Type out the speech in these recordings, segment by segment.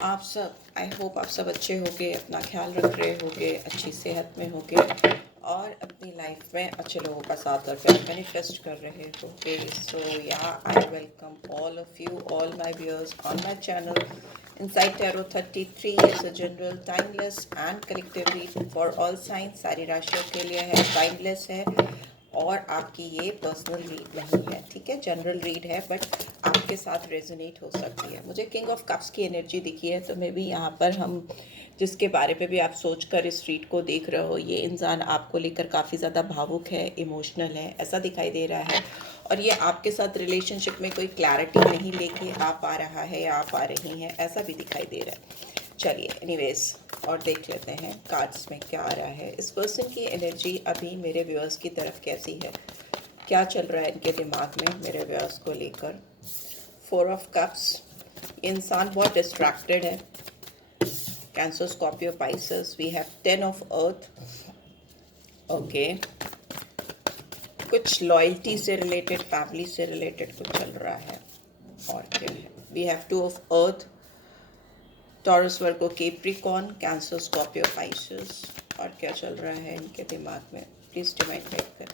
आप सब, I hope आप सब अच्छे होगे, अपना ख्याल रख रहे होगे, अच्छी सेहत में होगे और अपनी लाइफ में अच्छे लोगों का साथ और प्यार मैनिफेस्ट कर रहे होगे। सो या I welcome all of you, all my viewers on my channel inside tarot 33 is a general timeless and collective read for all science. सारी राशियों के लिए है, टाइमलेस है और आपकी ये पर्सनल रीड नहीं है, ठीक है। जनरल रीड है बट आपके साथ रेजोनेट हो सकती है। मुझे किंग ऑफ कप्स की एनर्जी दिखी है, तो मे बी यहाँ पर हम जिसके बारे पे भी आप सोच कर इस रीड को देख रहे हो, ये इंसान आपको लेकर काफ़ी ज़्यादा भावुक है, इमोशनल है, ऐसा दिखाई दे रहा है। और ये आपके साथ रिलेशनशिप में कोई क्लैरिटी नहीं लेके आ पा रहा है या आ पा रही हैं, ऐसा भी दिखाई दे रहा है। चलिए एनीवेज और देख लेते हैं कार्ड्स में क्या आ रहा है। इस पर्सन की एनर्जी अभी मेरे व्यूअर्स की तरफ कैसी है, क्या चल रहा है इनके दिमाग में मेरे व्यूअर्स को लेकर। 4 ऑफ कप्स, ये इंसान बहुत डिस्ट्रैक्टेड है। Cancer, Scorpio, Pisces, we have 10 of earth. Okay, कुछ लॉयल्टी से रिलेटेड, फैमिली से रिलेटेड कुछ चल रहा है। और क्या है, we have 2 of earth, Taurus, Virgo, Capricorn, Cancer, Scorpio, Pisces. और क्या चल रहा है इनके दिमाग में, प्लीज डिवाइन गाइड कर।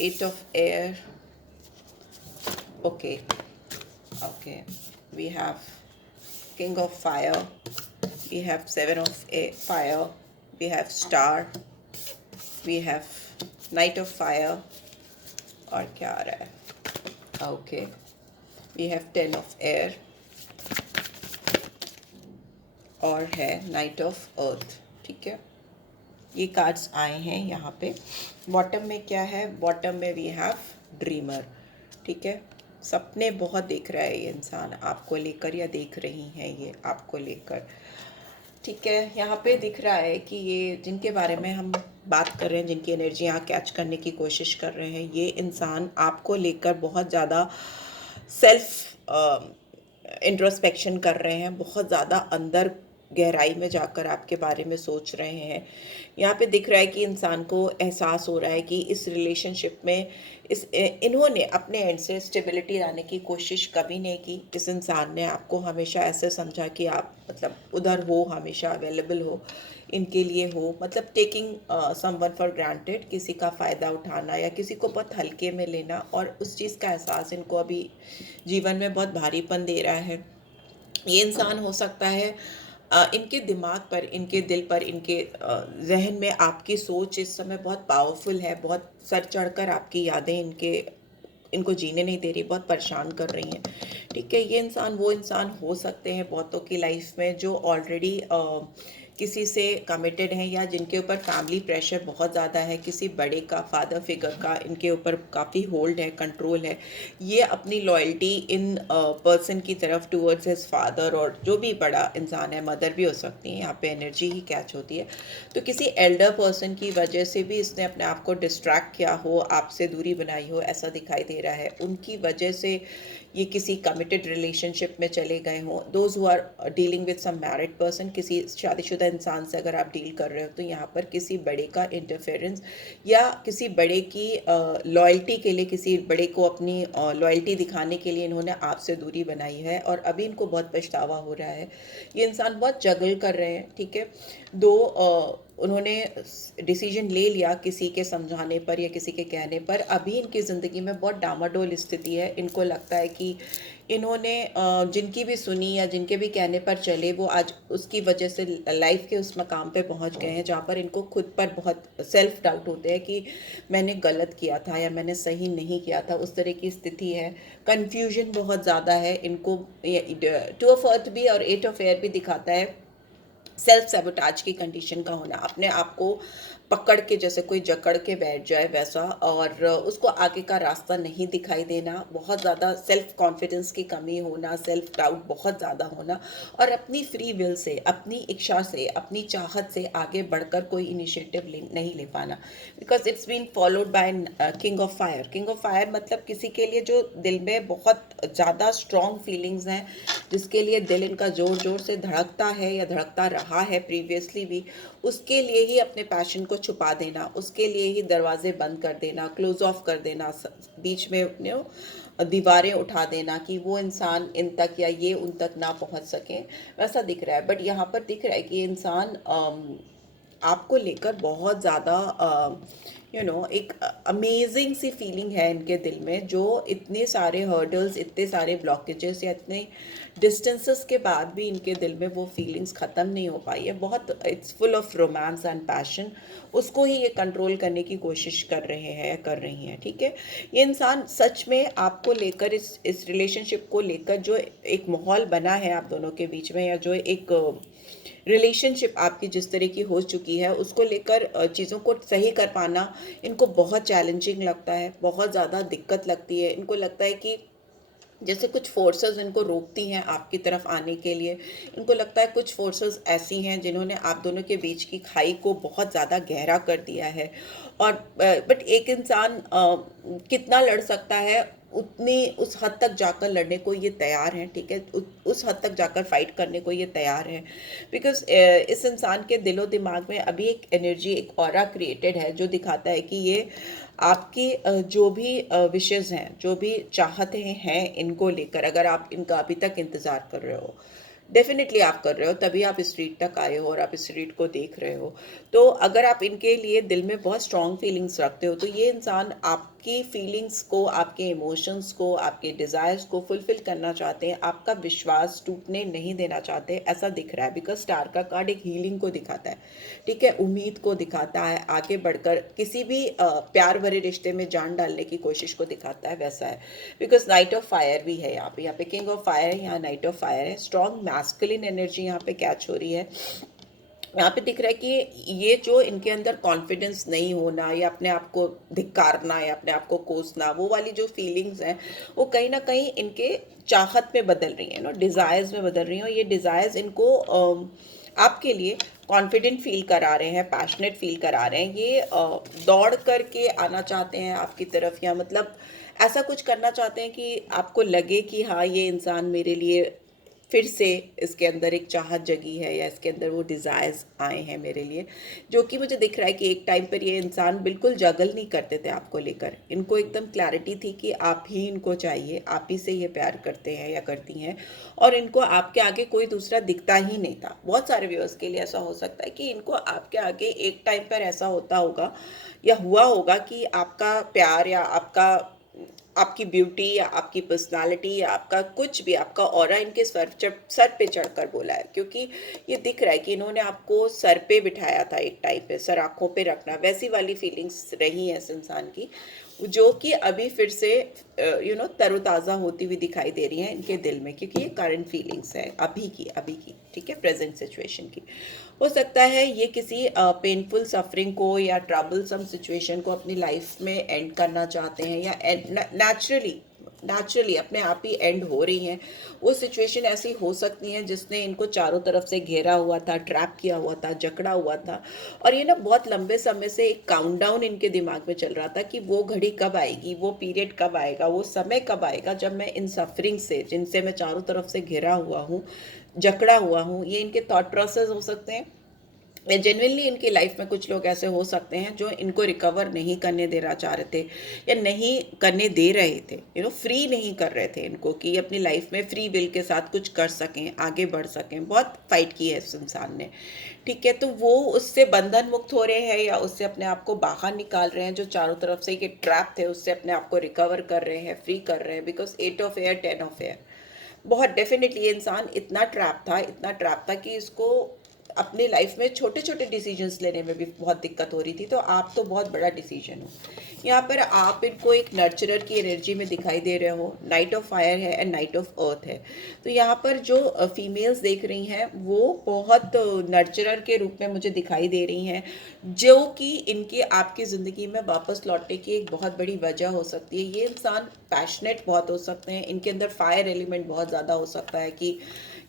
8 of air, okay okay, we have king of fire, we have 7 of fire, we have star, we have knight of fire. और क्या आ रहा है, okay, we have 10 of air और है नाइट ऑफ अर्थ, ठीक है। ये कार्ड्स आए हैं यहाँ पे। बॉटम में क्या है, बॉटम में वी हैव ड्रीमर, ठीक है। सपने बहुत देख रहा है ये इंसान आपको लेकर, या देख रही हैं ये आपको लेकर, ठीक है। यहाँ पे दिख रहा है कि ये जिनके बारे में हम बात कर रहे हैं, जिनकी एनर्जी यहाँ कैच करने की कोशिश कर रहे हैं, ये इंसान आपको लेकर बहुत ज़्यादा सेल्फ इंट्रोस्पेक्शन कर रहे हैं, बहुत ज़्यादा अंदर गहराई में जाकर आपके बारे में सोच रहे हैं। यहाँ पे दिख रहा है कि इंसान को एहसास हो रहा है कि इस रिलेशनशिप में इन्होंने अपने एंड से स्टेबिलिटी लाने की कोशिश कभी नहीं की। इस इंसान ने आपको हमेशा ऐसे समझा कि आप मतलब उधर हो, हमेशा अवेलेबल हो, इनके लिए हो, मतलब टेकिंग समवन फॉर ग्रांटेड, किसी का फ़ायदा उठाना या किसी को बहुत हल्के में लेना। और उस चीज़ का एहसास इनको अभी जीवन में बहुत भारीपन दे रहा है। ये इंसान हो सकता है इनके दिमाग पर, इनके दिल पर, इनके जहन में आपकी सोच इस समय बहुत पावरफुल है, बहुत सर चढ़कर आपकी यादें इनको जीने नहीं दे रही, बहुत परेशान कर रही हैं, ठीक है। ये इंसान वो इंसान हो सकते हैं बहुतों की लाइफ में जो ऑलरेडी किसी से कमिटेड हैं, या जिनके ऊपर फैमिली प्रेशर बहुत ज़्यादा है, किसी बड़े का, फादर फिगर का इनके ऊपर काफ़ी होल्ड है, कंट्रोल है। ये अपनी लॉयल्टी इन पर्सन की तरफ टूवर्ड्स हिज फादर, और जो भी बड़ा इंसान है, मदर भी हो सकती है, यहाँ पे एनर्जी ही कैच होती है। तो किसी एल्डर पर्सन की वजह से भी इसने अपने आप को डिस्ट्रैक्ट किया हो, आपसे दूरी बनाई हो, ऐसा दिखाई दे रहा है। उनकी वजह से ये किसी कमिटेड रिलेशनशिप में चले गए हों। Those who are dealing with some married person, किसी शादीशुदा इंसान से अगर आप डील कर रहे हो, तो यहाँ पर किसी बड़े का इंटरफेरेंस या किसी बड़े की लॉयल्टी के लिए, किसी बड़े को अपनी लॉयल्टी दिखाने के लिए इन्होंने आपसे दूरी बनाई है, और अभी इनको बहुत पछतावा हो रहा है। ये इंसान बहुत जगल कर रहे हैं, ठीक है। दो उन्होंने डिसीजन ले लिया किसी के समझाने पर या किसी के कहने पर, अभी इनकी ज़िंदगी में बहुत डामाडोल स्थिति है। इनको लगता है कि इन्होंने जिनकी भी सुनी या जिनके भी कहने पर चले, वो आज उसकी वजह से लाइफ के उस मकाम पे पहुंच गए हैं जहाँ पर इनको खुद पर बहुत सेल्फ डाउट होते हैं कि मैंने गलत किया था या मैंने सही नहीं किया था, उस तरह की स्थिति है। कन्फ्यूजन बहुत ज़्यादा है इनको। 2 ऑफ अर्थ भी और 8 ऑफ एयर भी दिखाता है सेल्फ सेबोटाज की कंडीशन का होना, अपने आप को पकड़ के जैसे कोई जकड़ के बैठ जाए वैसा, और उसको आगे का रास्ता नहीं दिखाई देना, बहुत ज़्यादा सेल्फ कॉन्फिडेंस की कमी होना, सेल्फ डाउट बहुत ज़्यादा होना, और अपनी फ्री विल से, अपनी इच्छा से, अपनी चाहत से आगे बढ़कर कोई इनिशिएटिव नहीं ले पाना, because it's been followed by king of fire. King of fire मतलब किसी के लिए जो दिल में बहुत ज़्यादा स्ट्रॉन्ग फीलिंग्स हैं, जिसके लिए दिल इनका ज़ोर ज़ोर से धड़कता है या धड़कता रहा है प्रीवियसली भी, उसके लिए ही अपने पैशन को छुपा देना, उसके लिए ही दरवाजे बंद कर देना, क्लोज ऑफ कर देना, बीच में दीवारें उठा देना कि वो इंसान इन तक या ये उन तक ना पहुंच सके, वैसा दिख रहा है। बट यहाँ पर दिख रहा है कि ये इंसान आपको लेकर बहुत ज़्यादा एक अमेजिंग सी फीलिंग है इनके दिल में, जो इतने सारे हर्डल्स, इतने सारे ब्लॉकेजेस या इतने डिस्टेंसेस के बाद भी इनके दिल में वो फीलिंग्स ख़त्म नहीं हो पाई है। बहुत it's full of romance and passion, उसको ही ये कंट्रोल करने की कोशिश कर रहे हैं, कर रही हैं। ठीक है, ये इंसान सच में आपको लेकर, इस रिलेशनशिप को लेकर जो एक माहौल बना है आप दोनों के बीच में, या जो एक रिलेशनशिप आपकी जिस तरह की हो चुकी है, उसको लेकर चीज़ों को सही कर पाना इनको बहुत चैलेंजिंग लगता है, बहुत ज़्यादा दिक्कत लगती है। इनको लगता है कि जैसे कुछ फोर्सेस इनको रोकती हैं आपकी तरफ आने के लिए। इनको लगता है कुछ फोर्सेस ऐसी हैं जिन्होंने आप दोनों के बीच की खाई को बहुत ज़्यादा गहरा कर दिया है। और बट एक इंसान कितना लड़ सकता है, उतनी उस हद तक जाकर लड़ने को ये तैयार हैं। ठीक है, उस हद तक जाकर फाइट करने को ये तैयार हैं, बिकॉज इस इंसान के दिलो दिमाग में अभी एक एनर्जी, एक ऑरा क्रिएटेड है जो दिखाता है कि ये आपकी जो भी विशेज़ हैं, जो भी चाहते हैं इनको लेकर, अगर आप इनका अभी तक इंतज़ार कर रहे हो, डेफिनेटली आप कर रहे हो, तभी आप इस स्ट्रीट तक आए हो और आप इस स्ट्रीट को देख रहे हो। तो अगर आप इनके लिए दिल में बहुत स्ट्रॉन्ग फीलिंग्स रखते हो, तो ये इंसान आपकी फीलिंग्स को, आपके इमोशंस को, आपके डिज़ायर्स को फुलफ़िल करना चाहते हैं, आपका विश्वास टूटने नहीं देना चाहते, ऐसा दिख रहा है। बिकॉज स्टार का कार्ड एक हीलिंग को दिखाता है, ठीक है, उम्मीद को दिखाता है, आगे बढ़कर किसी भी प्यार भरे रिश्ते में जान डालने की कोशिश को दिखाता है, वैसा है। बिकॉज नाइट ऑफ फायर भी है यहाँ पे किंग ऑफ फायर है, यहाँ नाइट ऑफ फायर है। स्ट्रॉन्ग मैस्कुलिन एनर्जी यहाँ पे कैच हो रही है। यहाँ पे दिख रहा है कि ये जो इनके अंदर कॉन्फिडेंस नहीं होना, या अपने आप को धिक्कारना, या अपने आप को कोसना, वो वाली जो फीलिंग्स हैं, वो कहीं ना कहीं इनके चाहत में बदल रही हैं, डिज़ायर्स में बदल रही हैं। और ये डिज़ायर्स इनको आपके लिए कॉन्फिडेंट फील करा रहे हैं, पैशनेट फील करा रहे हैं। ये दौड़ करके आना चाहते हैं आपकी तरफ, या मतलब ऐसा कुछ करना चाहते हैं कि आपको लगे कि हाँ, ये इंसान मेरे लिए फिर से, इसके अंदर एक चाहत जगी है, या इसके अंदर वो डिज़ायर्स आए हैं मेरे लिए। जो कि मुझे दिख रहा है कि एक टाइम पर ये इंसान बिल्कुल जगल नहीं करते थे आपको लेकर। इनको एकदम क्लैरिटी थी कि आप ही इनको चाहिए, आप ही से ये प्यार करते हैं या करती हैं, और इनको आपके आगे कोई दूसरा दिखता ही नहीं था। बहुत सारे व्यूअर्स के लिए ऐसा हो सकता है कि इनको आपके आगे एक टाइम पर ऐसा होता होगा या हुआ होगा कि आपका प्यार, या आपकी ब्यूटी, या आपकी पर्सनालिटी, या आपका कुछ भी, आपका ऑरा इनके सर पे चढ़कर बोला है। क्योंकि ये दिख रहा है कि इन्होंने आपको सर पे बिठाया था एक टाइम पे, सर आँखों पे रखना, वैसी वाली फीलिंग्स रही हैं इस इंसान की, जो कि अभी फिर से तरोताज़ा होती हुई दिखाई दे रही हैं इनके दिल में, क्योंकि ये करंट फीलिंग्स है अभी की, ठीक है, प्रेजेंट सिचुएशन की। हो सकता है ये किसी पेनफुल सफरिंग को या ट्रबलसम सिचुएशन को अपनी लाइफ में एंड करना चाहते हैं, या नेचुरली अपने आप ही एंड हो रही हैं। वो सिचुएशन ऐसी हो सकती है जिसने इनको चारों तरफ से घेरा हुआ था, ट्रैप किया हुआ था, जकड़ा हुआ था, और ये बहुत लंबे समय से एक काउंटडाउन इनके दिमाग में चल रहा था कि वो घड़ी कब आएगी, वो पीरियड कब आएगा, वो समय कब आएगा जब मैं इन सफरिंग से, जिनसे मैं चारों तरफ से घिरा हुआ हूँ, जकड़ा हुआ हूँ। ये इनके थॉट प्रोसेस हो सकते हैं। जेन्युइनली इनकी लाइफ में कुछ लोग ऐसे हो सकते हैं जो इनको रिकवर नहीं करने देना चाह रहे थे, या नहीं करने दे रहे थे, फ्री नहीं कर रहे थे इनको, कि अपनी लाइफ में फ्री विल के साथ कुछ कर सकें, आगे बढ़ सकें। बहुत फाइट की है इस इंसान ने, ठीक है। तो वो उससे बंधन मुक्त हो रहे हैं, या उससे अपने आप को बाहर निकाल रहे हैं, जो चारों तरफ से ये ट्रैप थे उससे अपने आप को रिकवर कर रहे हैं, फ्री कर रहे हैं। Because 8 of air 10 of air, बहुत डेफिनेटली ये इंसान इतना ट्रैप था कि इसको अपनी लाइफ में छोटे छोटे डिसीजंस लेने में भी बहुत दिक्कत हो रही थी। तो आप तो बहुत बड़ा डिसीजन हो यहाँ पर। आप इनको एक नर्चरर की एनर्जी में दिखाई दे रहे हो। नाइट ऑफ फायर है एंड नाइट ऑफ अर्थ है। तो यहाँ पर जो फीमेल्स देख रही हैं वो बहुत नर्चरर के रूप में मुझे दिखाई दे रही हैं, जो कि इनकी आपकी ज़िंदगी में वापस लौटने की एक बहुत बड़ी वजह हो सकती है। ये इंसान पैशनेट बहुत हो सकते हैं, इनके अंदर फायर एलिमेंट बहुत ज़्यादा हो सकता है कि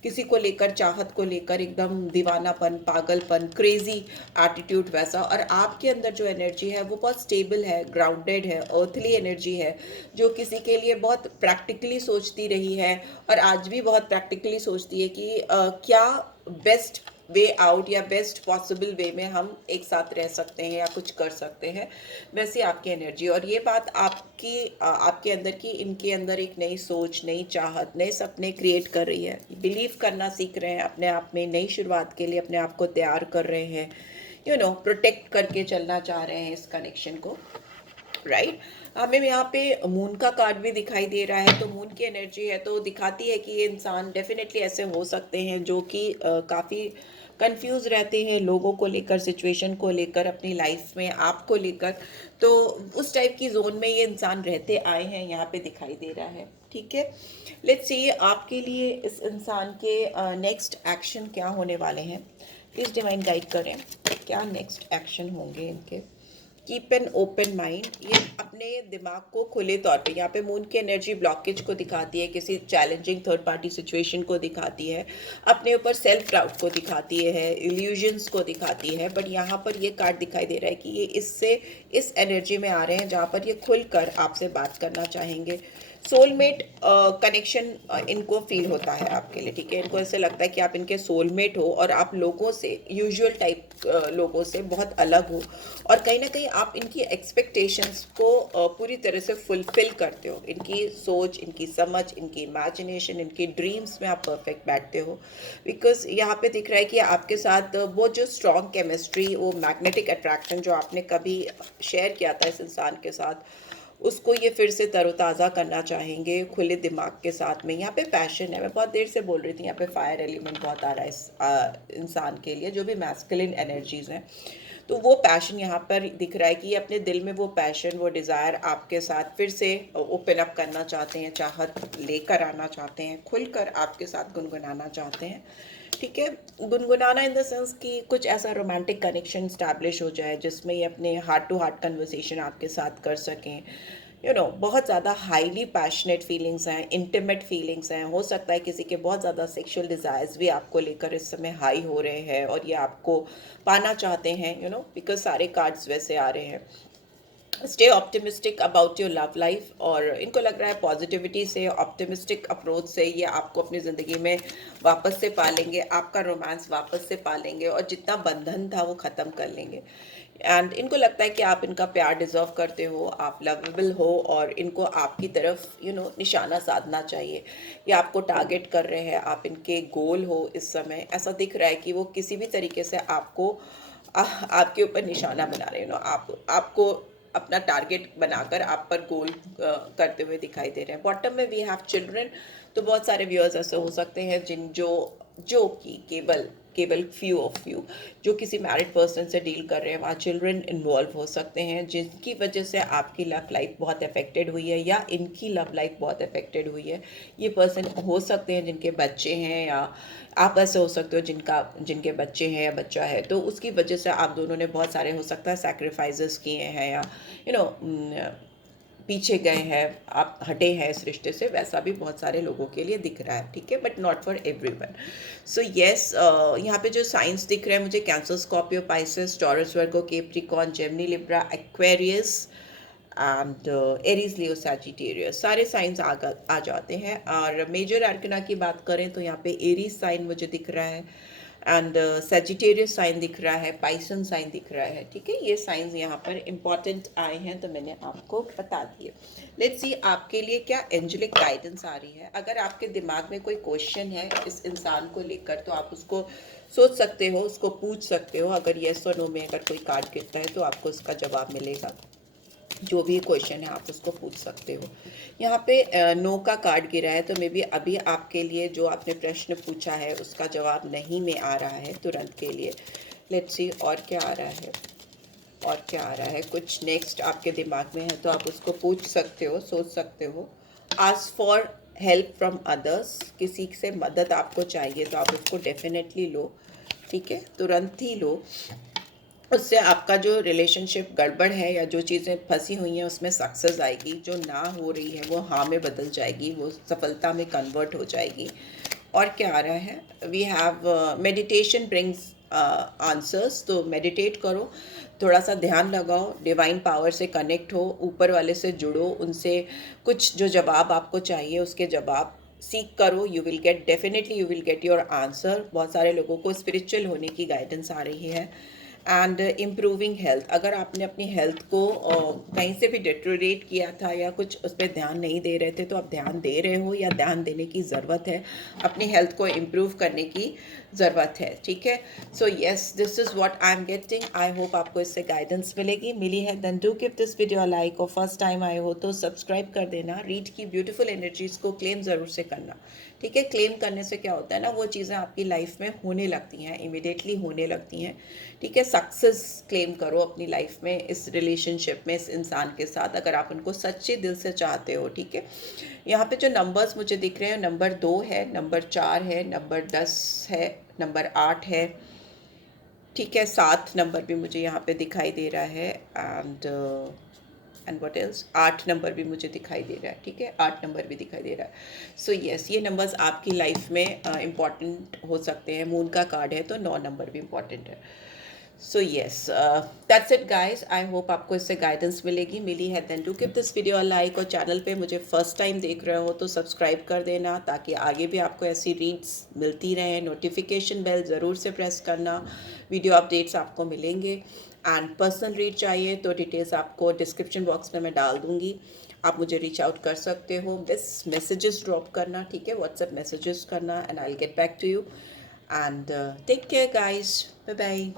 किसी को लेकर, चाहत को लेकर एकदम दीवानापन, पागलपन, क्रेजी एटीट्यूड वैसा। और आपके अंदर जो एनर्जी है वो बहुत स्टेबल है, ग्राउंडेड है, अर्थली एनर्जी है, जो किसी के लिए बहुत प्रैक्टिकली सोचती रही है और आज भी बहुत प्रैक्टिकली सोचती है कि क्या बेस्ट वे आउट या बेस्ट पॉसिबल वे में हम एक साथ रह सकते हैं या कुछ कर सकते हैं, वैसी आपकी एनर्जी। और ये बात आपके अंदर की, इनके अंदर एक नई सोच, नई चाहत, नए सपने क्रिएट कर रही है। बिलीव करना सीख रहे हैं अपने आप में, नई शुरुआत के लिए अपने आप को तैयार कर रहे हैं, प्रोटेक्ट करके चलना चाह रहे हैं इस कनेक्शन को, राइट। हमें यहाँ पे मून का कार्ड भी दिखाई दे रहा है, तो मून की एनर्जी है तो दिखाती है कि ये इंसान डेफिनेटली ऐसे हो सकते हैं जो कि काफ़ी कंफ्यूज रहते हैं लोगों को लेकर, सिचुएशन को लेकर, अपनी लाइफ में आपको लेकर। तो उस टाइप की जोन में ये इंसान रहते आए हैं, यहाँ पे दिखाई दे रहा है, ठीक है। लेट्स सी आपके लिए इस इंसान के नेक्स्ट एक्शन क्या होने वाले हैं। प्लीज़ डिवाइन गाइड करें, क्या नेक्स्ट एक्शन होंगे इनके। कीप एन ओपन माइंड, ये अपने दिमाग को खुले तौर पे, यहाँ पे मून की एनर्जी ब्लॉकेज को दिखाती है, किसी चैलेंजिंग थर्ड पार्टी सिचुएशन को दिखाती है, अपने ऊपर सेल्फ डाउट को दिखाती है, इल्यूजन्स को दिखाती है। बट यहाँ पर ये कार्ड दिखाई दे रहा है कि ये इस एनर्जी में आ रहे हैं जहाँ पर ये खुलकर आपसे बात करना चाहेंगे। सोलमेट कनेक्शन इनको फील होता है आपके लिए, ठीक है। इनको ऐसे लगता है कि आप इनके सोलमेट हो और आप लोगों से, यूजुअल टाइप लोगों से बहुत अलग हो, और कहीं ना कहीं आप इनकी एक्सपेक्टेशंस को पूरी तरह से फुलफिल करते हो। इनकी सोच, इनकी समझ, इनकी इमेजिनेशन, इनकी ड्रीम्स में आप परफेक्ट बैठते हो। बिकॉज यहाँ पे दिख रहा है कि आपके साथ वो जो स्ट्रॉन्ग केमिस्ट्री, वो मैग्नेटिक अट्रैक्शन जो आपने कभी शेयर किया था इस इंसान के साथ, उसको ये फिर से तरोताज़ा करना चाहेंगे खुले दिमाग के साथ में। यहाँ पे पैशन है, मैं बहुत देर से बोल रही थी, यहाँ पे फायर एलिमेंट बहुत आ रहा है इस इंसान के लिए, जो भी मैस्कुलिन एनर्जीज़ हैं। तो वो पैशन यहाँ पर दिख रहा है कि अपने दिल में वो पैशन, वो डिज़ायर आपके साथ फिर से ओपन अप करना चाहते हैं, चाहत लेकर आना चाहते हैं, खुलकर आपके साथ गुनगुनाना चाहते हैं, ठीक है। गुनगुनाना इन द सेंस कि कुछ ऐसा रोमांटिक कनेक्शन स्टैब्लिश हो जाए जिसमें ये अपने हार्ट टू हार्ट कन्वर्सेशन आपके साथ कर सकें। बहुत ज़्यादा हाईली पैशनेट फीलिंग्स हैं, इंटीमेट फीलिंग्स हैं। हो सकता है किसी के बहुत ज़्यादा सेक्सुअल डिज़ायर्स भी आपको लेकर इस समय हाई हो रहे हैं और ये आपको पाना चाहते हैं, बिकॉज सारे कार्ड्स वैसे आ रहे हैं। Stay optimistic about your love life, और इनको लग रहा है पॉजिटिविटी से, ऑप्टिमिस्टिक अप्रोच से ये आपको अपनी ज़िंदगी में वापस से पालेंगे, आपका रोमांस वापस से पालेंगे, और जितना बंधन था वो ख़त्म कर लेंगे। एंड इनको लगता है कि आप इनका प्यार डिज़र्व करते हो, आप लवेबल हो, और इनको आपकी तरफ निशाना साधना चाहिए। ये आपको टारगेट कर रहे हैं, आप इनके गोल हो इस समय। ऐसा दिख रहा है कि वो किसी भी तरीके से आपके ऊपर निशाना बना रहे हैं, आपको अपना टारगेट बनाकर आप पर गोल करते हुए दिखाई दे रहे हैं। बॉटम में वी हैव चिल्ड्रन, तो बहुत सारे व्यूअर्स ऐसे हो सकते हैं जो कि केवल फ्यू ऑफ यू जो किसी मैरिड पर्सन से डील कर रहे हैं, वहाँ चिल्ड्रन इन्वॉल्व हो सकते हैं, जिनकी वजह से आपकी लव लाइफ बहुत अफेक्टेड हुई है या इनकी लव लाइफ बहुत अफेक्टेड हुई है। ये पर्सन हो सकते हैं जिनके बच्चे हैं, या आप ऐसे हो सकते हो जिनके बच्चे हैं या बच्चा है, तो उसकी वजह से आप दोनों ने बहुत सारे, हो सकता है, सैक्रिफाइसेस किए हैं, या पीछे गए हैं, आप हटे हैं इस रिश्ते से, वैसा भी बहुत सारे लोगों के लिए दिख रहा है, ठीक है, but not for everyone. So yes, यहाँ पे जो साइंस दिख रहे हैं मुझे, cancer, Scorpio, Pisces, taurus, Virgo, Capricorn, Gemini, Libra, Aquarius and Aries, Leo, Sagittarius, सारे साइंस आ जाते हैं। और मेजर आर्कना की बात करें तो यहाँ पे एरीज साइन मुझे दिख रहा है, एंड सेजिटेरियस साइन दिख रहा है, पाइसन साइन दिख रहा है, ठीक है। ये साइंस यहाँ पर इम्पॉर्टेंट आए हैं तो मैंने आपको बता दिए। लेट्स सी आपके लिए क्या एंजेलिक गाइडेंस आ रही है। अगर आपके दिमाग में कोई क्वेश्चन है इस इंसान को लेकर, तो आप उसको सोच सकते हो, उसको पूछ सकते हो। अगर येस और नो में अगर कोई कार्ड गिरता है तो आपको उसका जवाब मिलेगा। जो भी क्वेश्चन है आप उसको पूछ सकते हो। यहाँ पे नो का कार्ड गिरा है, तो मे बी अभी आपके लिए जो आपने प्रश्न पूछा है उसका जवाब नहीं में आ रहा है तुरंत के लिए। लेट्स सी और क्या आ रहा है, और क्या आ रहा है। कुछ नेक्स्ट आपके दिमाग में है तो आप उसको पूछ सकते हो, सोच सकते हो। Ask for help from others, किसी से मदद आपको चाहिए तो आप उसको डेफिनेटली लो, ठीक है, तुरंत ही लो। उससे आपका जो रिलेशनशिप गड़बड़ है या जो चीज़ें फंसी हुई हैं उसमें सक्सेस आएगी, जो ना हो रही है वो हाँ में बदल जाएगी, वो सफलता में कन्वर्ट हो जाएगी। और क्या आ रहा है, we have meditation brings answers, तो मेडिटेट करो, थोड़ा सा ध्यान लगाओ, डिवाइन पावर से कनेक्ट हो, ऊपर वाले से जुड़ो, उनसे कुछ जो जवाब आपको चाहिए उसके जवाब सीख करो, you will get, definitely you will get your answer. बहुत सारे लोगों को स्पिरिचुअल होने की गाइडेंस आ रही है। एंड इम्प्रूविंग हेल्थ, अगर आपने अपनी हेल्थ को कहीं से भी डिटोरेट किया था या कुछ उस पर ध्यान नहीं दे रहे थे, तो आप ध्यान दे रहे हो या ध्यान देने की ज़रूरत है, अपनी हेल्थ को इम्प्रूव करने की ज़रूरत है, ठीक है। So yes, this is what I am getting. I hope आपको इससे गाइडेंस मिलेगी, मिली है, then do give this video like, और फर्स्ट टाइम आए हो तो सब्सक्राइब कर देना। रीड की ब्यूटीफुल एनर्जीज़ को क्लेम ज़रूर से करना, ठीक है। क्लेम करने से क्या होता है ना, वो चीज़ें आपकी लाइफ में होने लगती हैं, इमिडिएटली होने लगती हैं, ठीक है। सक्सेस क्लेम करो अपनी लाइफ में, इस रिलेशनशिप में, इस इंसान के साथ, अगर आप उनको सच्चे दिल से चाहते हो, ठीक है। यहाँ पे जो नंबर्स मुझे दिख रहे हैं, नंबर 2 है, नंबर 4 है, नंबर 10 है, नंबर 8 है, ठीक है। 7 नंबर भी मुझे यहाँ पे दिखाई दे रहा है। एंड व्हाट एल्स, 8 नंबर भी मुझे दिखाई दे रहा है, ठीक है। 8 नंबर भी दिखाई दे रहा है। सो येस, ये नंबर्स आपकी लाइफ में इम्पॉर्टेंट हो सकते हैं। मून का कार्ड है तो 9 नंबर भी इम्पॉर्टेंट है। So yes, that's it guys. I hope आपको इससे गाइडेंस मिलेगी, मिली है, then do give this video a like, और चैनल पे मुझे फर्स्ट टाइम देख रहे हो तो सब्सक्राइब कर देना, ताकि आगे भी आपको ऐसी रीड्स मिलती रहें। नोटिफिकेशन बेल ज़रूर से प्रेस करना, वीडियो अपडेट्स आपको मिलेंगे। एंड पर्सनल रीड चाहिए तो डिटेल्स आपको डिस्क्रिप्शन बॉक्स में मैं डाल दूँगी, आप मुझे रीच आउट कर सकते हो। बस मैसेजेस ड्रॉप करना, ठीक है, व्हाट्सएप मैसेजेस करना, and I will get back to you. And take care guys, bye bye.